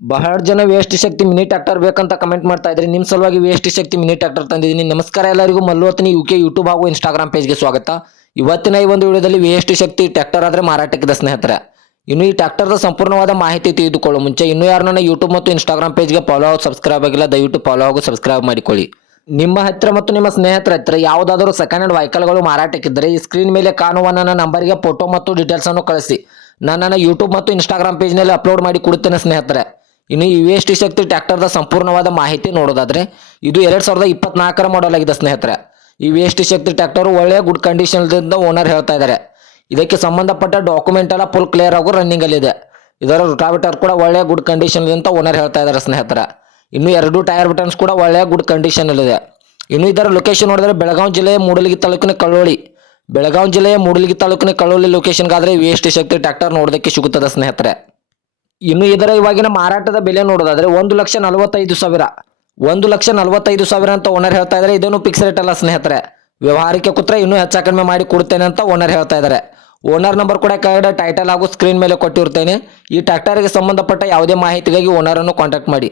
ಬಹಳ ಜನ ವೇಸ್ಟ್ ಶಕ್ತಿ mini tractor ಬೇಕಂತ ಕಮೆಂಟ್ ಮಾಡ್ತಾ ಇದ್ರಿ. ನಿಮ್ಮ ಸಲುವಾಗಿ ವೇಸ್ಟ್ ಶಕ್ತಿ ಮಿನಿ ಟ್ರ್ಯಾಕ್ಟರ್ ತಂದಿದ್ದೀನಿ. ನಮಸ್ಕಾರ ಎಲ್ಲರಿಗೂ, ಮಲ್ಲುವತ್ನಿ ಯುಕೆ ಯೂಟ್ಯೂಬ್ ಹಾಗೂ ಇನ್ಸ್ಟಾಗ್ರಾಮ್ ಪೇಜ್ಗೆ ಸ್ವಾಗತ. ಇವತ್ತಿನ ಈ ಒಂದು ವಿಡಿಯೋದಲ್ಲಿ ವೇಸ್ಟ್ ಶಕ್ತಿ ಟ್ರ್ಯಾಕ್ಟರ್ ಆದರೆ ಮಾರಾಟಕ್ಕಿದೆ ಸ್ನೇಹಿತರೆ. ಇನ್ನು ಈ ಟ್ರ್ಯಾಕ್ಟರ್ದ ಸಂಪೂರ್ಣವಾದ ಮಾಹಿತಿ ತಿಳಿದುಕೊಳ್ಳೋ ಮುಂಚೆ ಇನ್ನೂ ಯಾರು ನನ್ನ ಯೂಟ್ಯೂಬ್ ಮತ್ತು ಇನ್ಸ್ಟಾಗ್ರಾಮ್ ಪೇಜ್ಗೆ ಫಾಲೋ ಹಾಗೂ ಸಬ್ಸ್ಕ್ರೈಬ್ ಆಗಿಲ್ಲ, ದಯವಿಟ್ಟು ಫಾಲೋ ಹಾಗೂ ಸಬ್ಸ್ಕ್ರೈಬ್ ಮಾಡಿಕೊಳ್ಳಿ. ನಿಮ್ಮ ಹತ್ತಿರ ಮತ್ತು ನಿಮ್ಮ ಸ್ನೇಹಿತರ ಹತ್ತಿರ ಯಾವುದಾದರೂ ಸೆಕೆಂಡ್ ಹ್ಯಾಂಡ್ ವೆಹಿಕಲ್ಗಳು ಮಾರಾಟಕ್ಕಿದ್ದರೆ ಈ ಸ್ಕ್ರೀನ್ ಮೇಲೆ ಕಾಣುವ ನನ್ನ ನಂಬರ್ಗೆ ಫೋಟೋ ಮತ್ತು ಡೀಟೇಲ್ಸ್ ಅನ್ನು ಕಳಿಸಿ. ನಾನು ನನ್ನ ಯೂಟ್ಯೂಬ್ ಮತ್ತು ಇನ್ಸ್ಟಾಗ್ರಾಮ್ ಪೇಜ್ನಲ್ಲಿ ಅಪ್ಲೋಡ್ ಮಾಡಿ ಕೊಡುತ್ತೇನೆ ಸ್ನೇಹಿತರೆ. ಇನ್ನು ಈ ವೇಸ್ಟ್ ಶಕ್ತಿ ಟ್ರ್ಯಾಕ್ಟರ್ದ ಸಂಪೂರ್ಣವಾದ ಮಾಹಿತಿ ನೋಡೋದಾದ್ರೆ ಇದು 2024ರ ಮಾಡಲ್ ಆಗಿದೆ ಸ್ನೇಹಿತರೆ. ಈ ವೇಸ್ಟ್ ಶಕ್ತಿ ಟ್ರ್ಯಾಕ್ಟರ್ ಒಳ್ಳೆಯ ಗುಡ್ ಕಂಡೀಷನ್ದಿಂದ ಓನರ್ ಹೇಳ್ತಾ ಇದ್ದಾರೆ. ಇದಕ್ಕೆ ಸಂಬಂಧಪಟ್ಟ ಡಾಕ್ಯುಮೆಂಟ್ ಎಲ್ಲ ಫುಲ್ ಕ್ಲಿಯರ್ ಆಗೋ ರನ್ನಿಂಗ್ ಅಲ್ಲಿದೆ. ಇದರ ರೋಟಾವೇಟರ್ ಕೂಡ ಒಳ್ಳೆಯ ಗುಡ್ ಕಂಡೀಷನ್ ಅಂತ ಓನರ್ ಹೇಳ್ತಾ ಇದ್ದಾರೆ ಸ್ನೇಹಿತರೆ. ಇನ್ನು 2 ಟೈರ್ ಬಟನ್ಸ್ ಕೂಡ ಒಳ್ಳೆಯ ಗುಡ್ ಕಂಡೀಷನ್ ಅಲ್ಲಿದೆ. ಇನ್ನು ಇದರ ಲೊಕೇಶನ್ ನೋಡಿದ್ರೆ ಬೆಳಗಾವಿ ಜಿಲ್ಲೆಯ ಮೂಡಲಗಿ ತಾಲೂಕಿನ ಕಳ್ಳೋಳಿ, ಬೆಳಗಾವಿ ಜಿಲ್ಲೆಯ ಮೂಡಲಗಿ ತಾಲೂಕಿನ ಕಳ್ಳೋಳಿ ಲೊಕೇಶನ್ಗಾದ್ರೆ ವೇಸ್ಟ್ ಶಕ್ತಿ ಟ್ರ್ಯಾಕ್ಟರ್ ನೋಡೋದಕ್ಕೆ ಸಿಗುತ್ತದೆ ಸ್ನೇಹಿತರೆ. ಇನ್ನು ಇದರ ಇವಾಗಿನ ಮಾರಾಟದ ಬೆಲೆ ನೋಡೋದಾದ್ರೆ 1,45,000 1,45,000 ಅಂತ ಓನರ್ ಹೇಳ್ತಾ ಇದ್ದಾರೆ. ಇದೇನು ಫಿಕ್ಸ್ ರೇಟ್ ಅಲ್ಲ ಸ್ನೇಹಿತರೆ. ವ್ಯವಹಾರಕ್ಕೆ ಕೂತ್ರೆ ಇನ್ನೂ ಹೆಚ್ಚು ಕಡಿಮೆ ಮಾಡಿ ಕೊಡ್ತೇನೆ ಅಂತ ಓನರ್ ಹೇಳ್ತಾ ಇದ್ದಾರೆ. ಓನರ್ ನಂಬರ್ ಕೂಡ ಕೆಳಗಡೆ ಟೈಟಲ್ ಹಾಗೂ ಸ್ಕ್ರೀನ್ ಮೇಲೆ ಕೊಟ್ಟಿರ್ತೇನೆ. ಈ ಟ್ರ್ಯಾಕ್ಟರ್ಗೆ ಸಂಬಂಧಪಟ್ಟ ಯಾವುದೇ ಮಾಹಿತಿಗಾಗಿ ಓನರನ್ನು ಕಾಂಟ್ಯಾಕ್ಟ್ ಮಾಡಿ.